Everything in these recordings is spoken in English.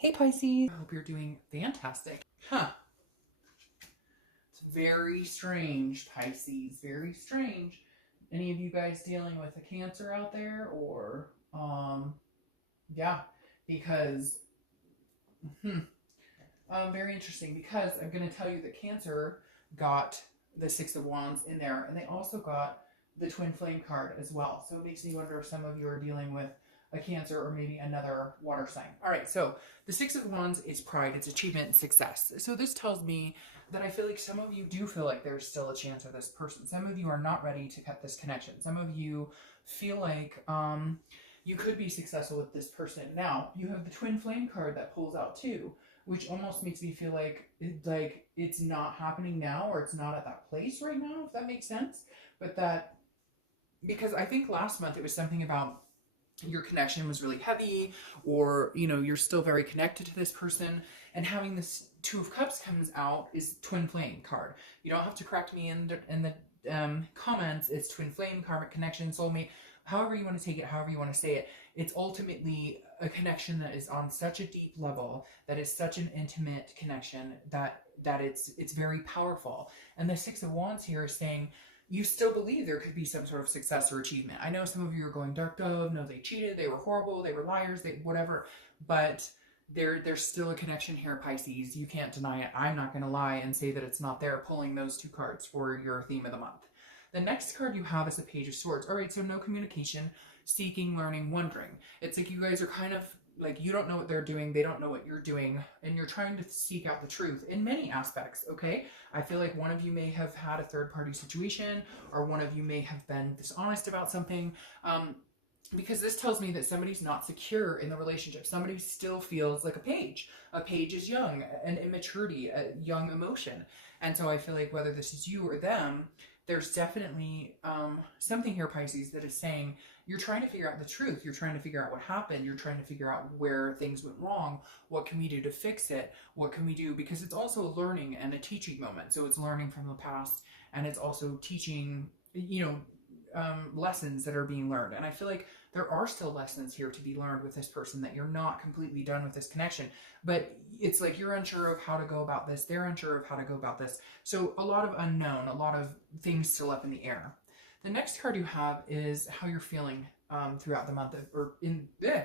Hey Pisces, I hope you're doing fantastic. It's very strange, Pisces, very strange. Any of you guys dealing with a Cancer out there or, yeah, because, very interesting because I'm going to tell you that Cancer got the Six of Wands in there and they also got the Twin Flame card as well. So it makes me wonder if some of you are dealing with a Cancer or maybe another water sign. All right, so the Six of Wands is pride, it's achievement and success. So this tells me that I feel like some of you do feel like there's still a chance of this person. Some of you are not ready to cut this connection. Some of you feel like you could be successful with this person. Now, you have the Twin Flame card that pulls out too, which almost makes me feel like it's not happening now, or it's not at that place right now, if that makes sense. But that, because I think last month it was something about your connection was really heavy, or you're still very connected to this person, and having this Two of Cups comes out is Twin Flame card. You don't have to correct me in the comments. It's Twin Flame, karmic connection, soulmate, however you want to take it, however you want to say it. It's ultimately a connection that is on such a deep level, that is such an intimate connection, that it's very powerful. And the Six of Wands here is saying you still believe there could be some sort of success or achievement. I know some of you are going dark dove, no, they cheated, they were horrible, they were liars, they whatever, but there's still a connection here, Pisces. You can't deny it. I'm not going to lie and say that it's not there, pulling those two cards for your theme of the month. The next card you have is the Page of Swords. All right, so no communication, seeking, learning, wondering. It's like you guys are kind of like, you don't know what they're doing, they don't know what you're doing, and you're trying to seek out the truth in many aspects, okay? I feel like one of you may have had a third-party situation, or one of you may have been dishonest about something, because this tells me that somebody's not secure in the relationship. Somebody still feels like a page. A page is young, an immaturity, a young emotion. And so I feel like whether this is you or them, there's definitely something here, Pisces, that is saying you're trying to figure out the truth. You're trying to figure out what happened. You're trying to figure out where things went wrong. What can we do to fix it? What can we do? Because it's also a learning and a teaching moment. So it's learning from the past, and it's also teaching, lessons that are being learned. And I feel like there are still lessons here to be learned with this person, that you're not completely done with this connection, but it's like you're unsure of how to go about this. They're unsure of how to go about this. So a lot of unknown, a lot of things still up in the air. The next card you have is how you're feeling throughout the month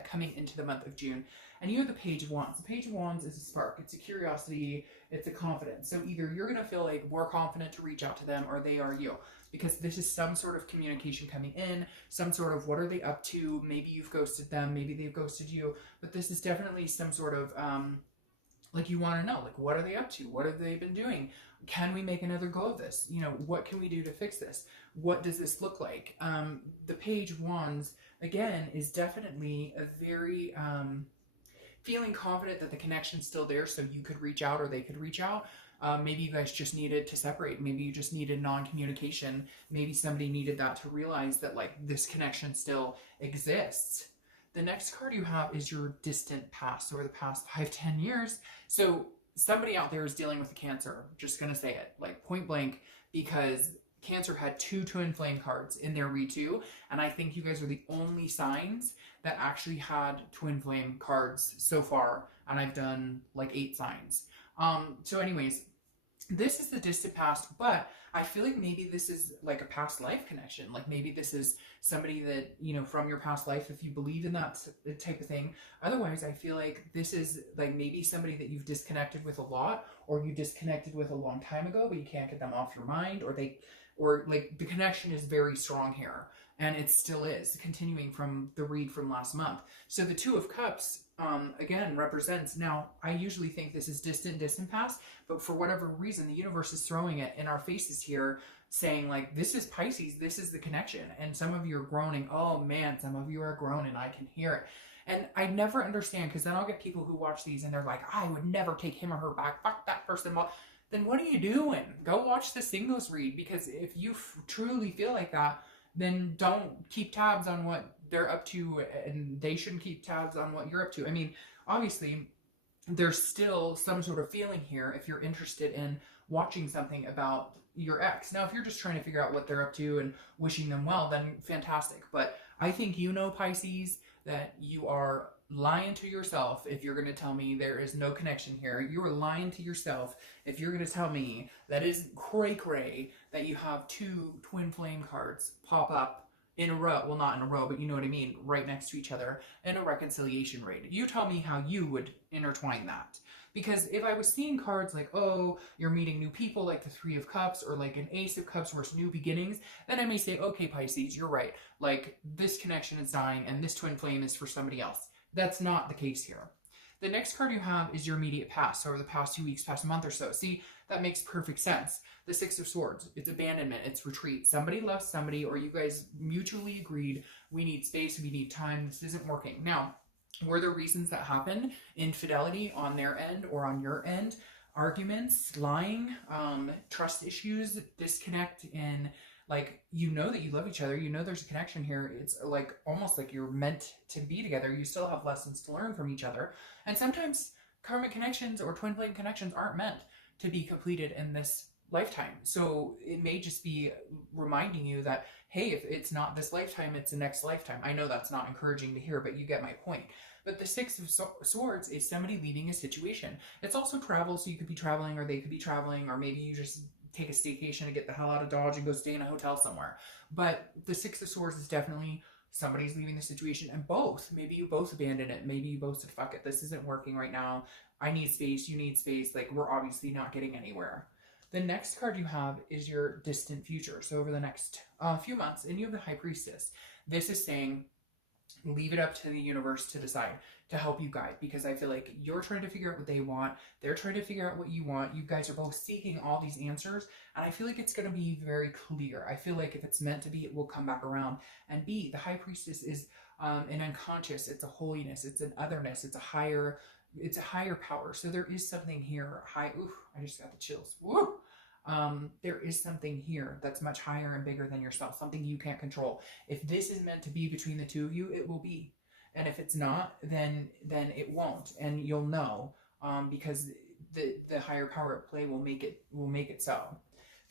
coming into the month of June. And you have the Page of Wands. The Page of Wands is a spark. It's a curiosity. It's a confidence. So either you're going to feel like more confident to reach out to them, or they are you. Because this is some sort of communication coming in, some sort of what are they up to? Maybe you've ghosted them, maybe they've ghosted you. But this is definitely some sort of, like, you want to know, like, what are they up to? What have they been doing? Can we make another go of this? What can we do to fix this? What does this look like? The Page of Wands, again, is definitely a very feeling confident that the connection's still there, so you could reach out or they could reach out. Maybe you guys just needed to separate. Maybe you just needed non-communication. Maybe somebody needed that to realize that, like, this connection still exists. The next card you have is your distant past, or the past 5-10 years. So somebody out there is dealing with a Cancer. I'm just going to say it, like, point blank, because Cancer had 2 Twin Flame cards in their read too, and I think you guys are the only signs that actually had Twin Flame cards so far, and I've done like 8 signs. So anyways, this is the distant past, but I feel like maybe this is like a past life connection. Like maybe this is somebody that, from your past life, if you believe in that type of thing. Otherwise, I feel like this is like maybe somebody that you've disconnected with a lot, or you disconnected with a long time ago, but you can't get them off your mind, or like the connection is very strong here, and it still is, continuing from the read from last month. So the Two of Cups, again, represents, now I usually think this is distant past, but for whatever reason, the universe is throwing it in our faces here, saying like, this is Pisces, this is the connection. And some of you are groaning, oh man, some of you are groaning, I can hear it. And I never understand, because then I'll get people who watch these and they're like, I would never take him or her back, fuck that person. Well, then what are you doing? Go watch the singles read, because if you truly feel like that, then don't keep tabs on what they're up to, and they shouldn't keep tabs on what you're up to. I mean, obviously, there's still some sort of feeling here if you're interested in watching something about your ex. Now, if you're just trying to figure out what they're up to and wishing them well, then fantastic. But I think Pisces, that you are lying to yourself if you're going to tell me there is no connection here. You are lying to yourself if you're going to tell me that is cray-cray that you have two twin flame cards pop up in a row. Well, not in a row, but you know what I mean, right next to each other in a reconciliation rate. You tell me how you would intertwine that. Because if I was seeing cards like, oh, you're meeting new people, like the Three of Cups, or like an Ace of Cups versus new beginnings, then I may say, okay, Pisces, you're right. Like, this connection is dying, and this twin flame is for somebody else. That's not the case here. The next card you have is your immediate past, so over the past 2 weeks, past month or so. See, that makes perfect sense. The Six of Swords, it's abandonment, it's retreat. Somebody left somebody, or you guys mutually agreed, we need space, we need time, this isn't working. Now, were there reasons that happened? Infidelity on their end or on your end? Arguments, lying, trust issues, disconnect in, like, you know that you love each other. You know there's a connection here. It's like almost like you're meant to be together. You still have lessons to learn from each other. And sometimes karmic connections or twin flame connections aren't meant to be completed in this lifetime. So it may just be reminding you that, hey, if it's not this lifetime, it's the next lifetime. I know that's not encouraging to hear, but you get my point. But the Six of Swords is somebody leaving a situation. It's also travel, so you could be traveling, or they could be traveling, or maybe you just take a staycation to get the hell out of Dodge and go stay in a hotel somewhere. But the Six of Swords is definitely somebody's leaving the situation, and both. Maybe you both abandoned it. Maybe you both said, fuck it, this isn't working right now. I need space, you need space. Like, we're obviously not getting anywhere. The next card you have is your distant future. So over the next few months, and you have the High Priestess. This is saying, leave it up to the universe to decide, to help you guide, because I feel like you're trying to figure out what they want. They're trying to figure out what you want. You guys are both seeking all these answers, and I feel like it's going to be very clear. I feel like if it's meant to be, it will come back around. And B, the High Priestess is an unconscious. It's a holiness. It's an otherness. It's a higher power. So there is something here. I just got the chills. Woo! There is something here that's much higher and bigger than yourself, something you can't control. If this is meant to be between the two of you, it will be. And if it's not, then it won't. And you'll know, because the higher power at play will make it so.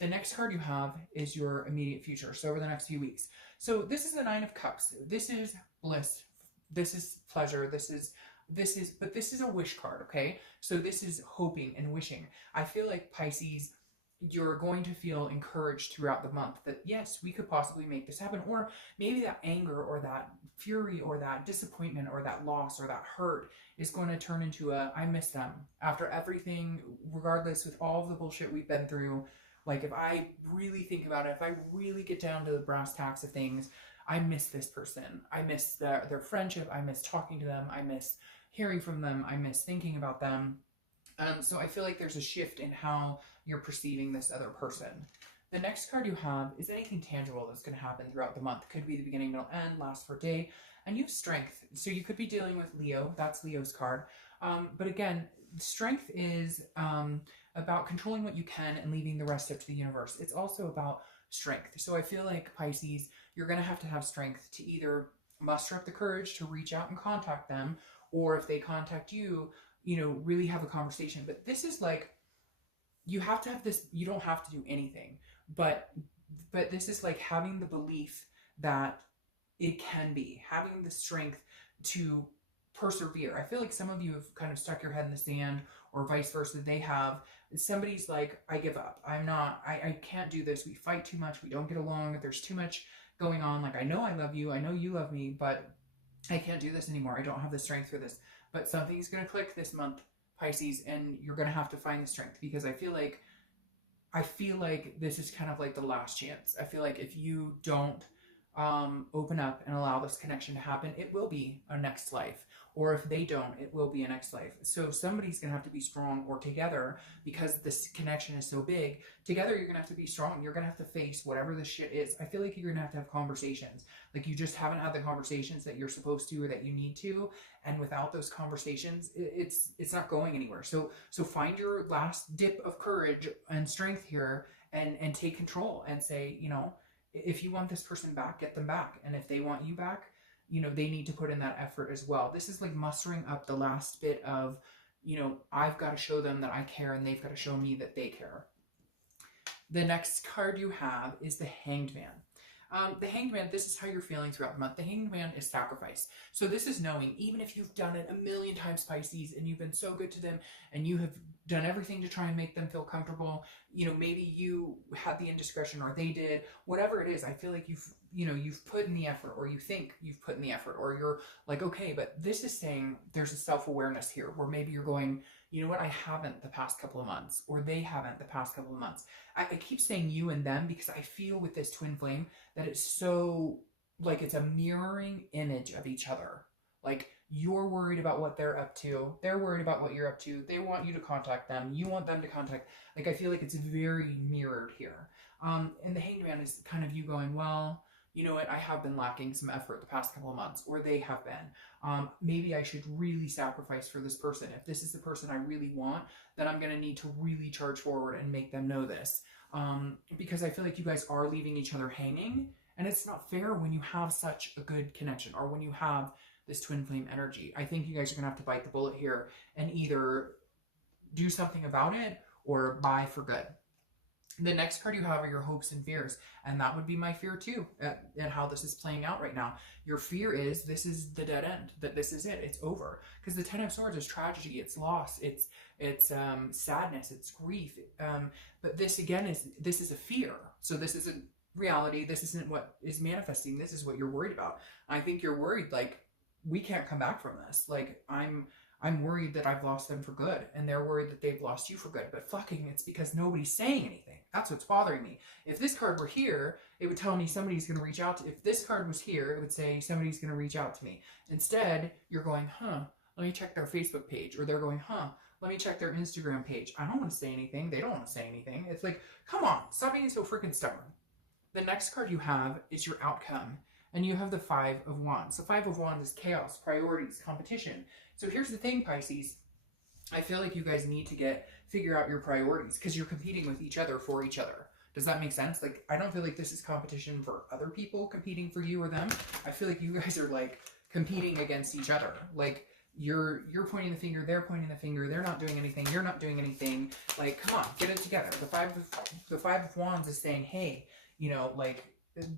The next card you have is your immediate future. So over the next few weeks. So this is the Nine of Cups. This is bliss. This is pleasure. But this is a wish card, okay? So this is hoping and wishing. I feel like, Pisces, you're going to feel encouraged throughout the month that, yes, we could possibly make this happen. Or maybe that anger or that fury or that disappointment or that loss or that hurt is going to turn into a, I miss them. After everything, regardless, with all of the bullshit we've been through, like, if I really think about it, if I really get down to the brass tacks of things, I miss this person. I miss their friendship. I miss talking to them. I miss hearing from them. I miss thinking about them. So I feel like there's a shift in how you're perceiving this other person. The next card you have is anything tangible that's going to happen throughout the month. Could be the beginning, middle, end, last for a day. And you have strength. So you could be dealing with Leo. That's Leo's card. But again, strength is about controlling what you can and leaving the rest up to the universe. It's also about strength. So I feel like, Pisces, you're going to have strength to either muster up the courage to reach out and contact them, or if they contact you, you know, really have a conversation. But this is like, you have to have this, you don't have to do anything, but this is like having the belief that it can be, having the strength to persevere. I feel like some of you have kind of stuck your head in the sand, or vice versa. They have, somebody's like, I give up. I can't do this. We fight too much. We don't get along. There's too much going on. Like, I know I love you. I know you love me, but I can't do this anymore. I don't have the strength for this. But something's going to click this month, Pisces, and you're going to have to find the strength, because I feel like this is kind of like the last chance. I feel like if you don't open up and allow this connection to happen, it will be a next life. Or if they don't, it will be a next life. So somebody's going to have to be strong, or together, because this connection is so big, together you're going to have to be strong. You're going to have to face whatever the shit is. I feel like you're going to have conversations. Like, you just haven't had the conversations that you're supposed to or that you need to. And without those conversations, it's not going anywhere. So find your last dip of courage and strength here, and take control and say, you know, if you want this person back, get them back. And if they want you back, you know, they need to put in that effort as well. This is like mustering up the last bit of, you know, I've got to show them that I care, and they've got to show me that they care. The next card you have is the Hanged Man. The Hanged Man, this is how you're feeling throughout the month. The Hanged Man is sacrifice. So this is knowing, even if you've done it a million times, Pisces, and you've been so good to them, and you have done everything to try and make them feel comfortable, you know, maybe you had the indiscretion or they did, whatever it is, I feel like you've put in the effort, or you think you've put in the effort, or you're like, okay, but this is saying there's a self-awareness here where maybe you're going, you know what, I haven't the past couple of months, or they haven't the past couple of months. I keep saying you and them because I feel with this twin flame that it's so, like, it's a mirroring image of each other. Like, you're worried about what they're up to. They're worried about what you're up to. They want you to contact them. You want them to contact. Like, I feel like it's very mirrored here. And the Hanged Man is kind of you going, well, you know what, I have been lacking some effort the past couple of months, or they have been. Maybe I should really sacrifice for this person. If this is the person I really want, then I'm going to need to really charge forward and make them know this. Because I feel like you guys are leaving each other hanging, and it's not fair when you have such a good connection, or when you have this twin flame energy. I think you guys are going to have to bite the bullet here and either do something about it or bye for good. The next card you have are your hopes and fears, and that would be my fear too, and how this is playing out right now. Your fear is this is the dead end, that this is it, it's over. Because the Ten of Swords is tragedy, it's loss, it's sadness, it's grief. But this again this is a fear. So this isn't reality. This isn't what is manifesting. This is what you're worried about. I think you're worried, like, we can't come back from this. Like, I'm worried that I've lost them for good, and they're worried that they've lost you for good. But fucking, it's because nobody's saying anything. That's what's bothering me. If this card were here, it would tell me somebody's going to reach out to. If this card was here, it would say somebody's going to reach out to me. Instead, you're going, huh, let me check their Facebook page. Or they're going, huh, let me check their Instagram page. I don't want to say anything. They don't want to say anything. It's like, come on, stop being so freaking stubborn. The next card you have is your outcome. And you have the Five of Wands. The Five of Wands is chaos, priorities, competition. So here's the thing, Pisces. I feel like you guys need to figure out your priorities, because you're competing with each other for each other. Does that make sense? Like, I don't feel like this is competition for other people competing for you or them. I feel like you guys are, like, competing against each other. Like, you're pointing the finger, they're pointing the finger, they're not doing anything, you're not doing anything. Like, come on, get it together. The Five of Wands is saying, hey, you know, like,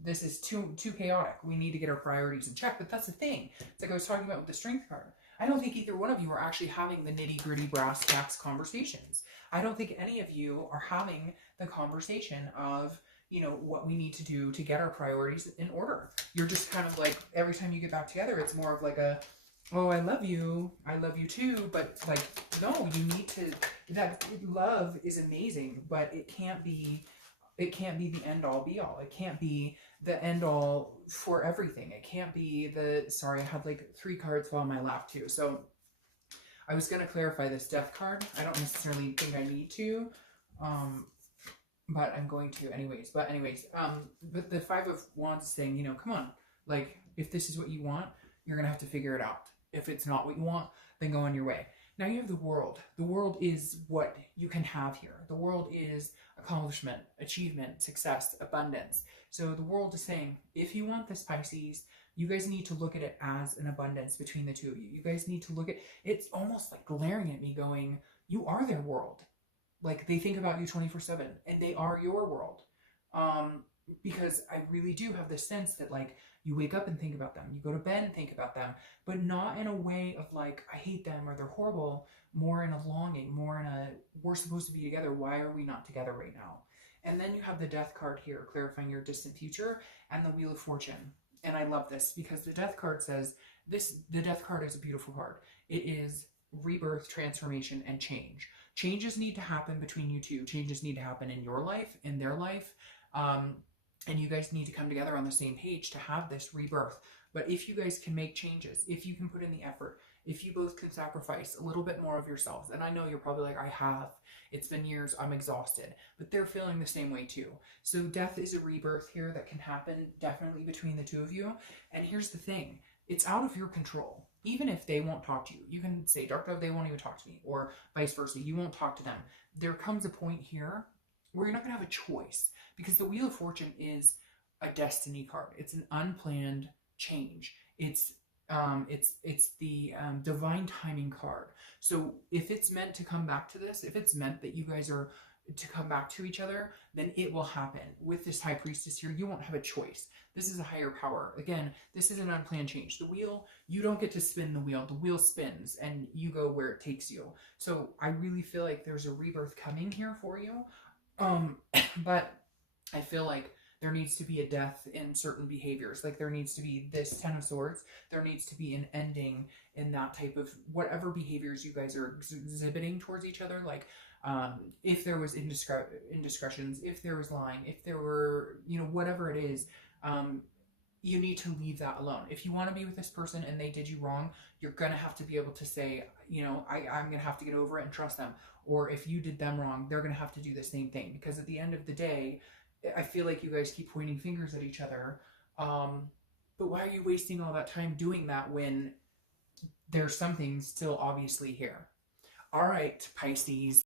this is too chaotic. We need to get our priorities in check. But that's the thing. It's like I was talking about with the Strength card. I don't think either one of you are actually having the nitty-gritty brass tacks conversations. I don't think any of you are having the conversation of, you know, what we need to do to get our priorities in order. You're just kind of like, every time you get back together, it's more of like a, oh, I love you too, but like, no, you need to, that love is amazing, but it can't be the end all be all. It can't be the end all for everything. It can't be sorry, I had like 3 cards fall on my lap too. So I was going to clarify this Death card. I don't necessarily think I need to, but I'm going to anyways. But the Five of Wands is saying, you know, come on, like, if this is what you want, you're going to have to figure it out. If it's not what you want, then go on your way. Now you have the World. The World is what you can have here. The World is accomplishment, achievement, success, abundance. So the World is saying, if you want this, Pisces, you guys need to look at it as an abundance between the two of you. You guys need to look at, it's almost like glaring at me going, you are their world. Like, they think about you 24/7, and they are your world. Because I really do have this sense that, like, you wake up and think about them, you go to bed and think about them, but not in a way of like, I hate them or they're horrible, more in a longing, more in a, we're supposed to be together, why are we not together right now? And then you have the Death card here, clarifying your distant future, and the Wheel of Fortune. And I love this because the Death card says, the Death card is a beautiful card. It is rebirth, transformation, and change. Changes need to happen between you two. Changes need to happen in your life, in their life. And you guys need to come together on the same page to have this rebirth. But if you guys can make changes, if you can put in the effort, if you both can sacrifice a little bit more of yourselves, and I know you're probably like, I have, it's been years, I'm exhausted, but they're feeling the same way too. So death is a rebirth here that can happen definitely between the two of you. And here's the thing, it's out of your control. Even if they won't talk to you, you can say, Dark Dove, they won't even talk to me, or vice versa, you won't talk to them. There comes a point here where you're not gonna have a choice, because the Wheel of Fortune is a destiny card. It's an unplanned change. It's the divine timing card. So if it's meant to come back to this, if it's meant that you guys are to come back to each other, then it will happen. With this High Priestess here, you won't have a choice. This is a higher power. Again, this is an unplanned change. The wheel, you don't get to spin the wheel spins and you go where it takes you. So I really feel like there's a rebirth coming here for you. But I feel like there needs to be a death in certain behaviors. Like there needs to be this Ten of Swords. There needs to be an ending in that type of whatever behaviors you guys are exhibiting towards each other. Like if there was indiscretions, if there was lying, if there were, you know, whatever it is, you need to leave that alone. If you want to be with this person and they did you wrong, you're going to have to be able to say, you know, I'm going to have to get over it and trust them. Or if you did them wrong, they're going to have to do the same thing. Because at the end of the day, I feel like you guys keep pointing fingers at each other. But why are you wasting all that time doing that when there's something still obviously here? All right, Pisces.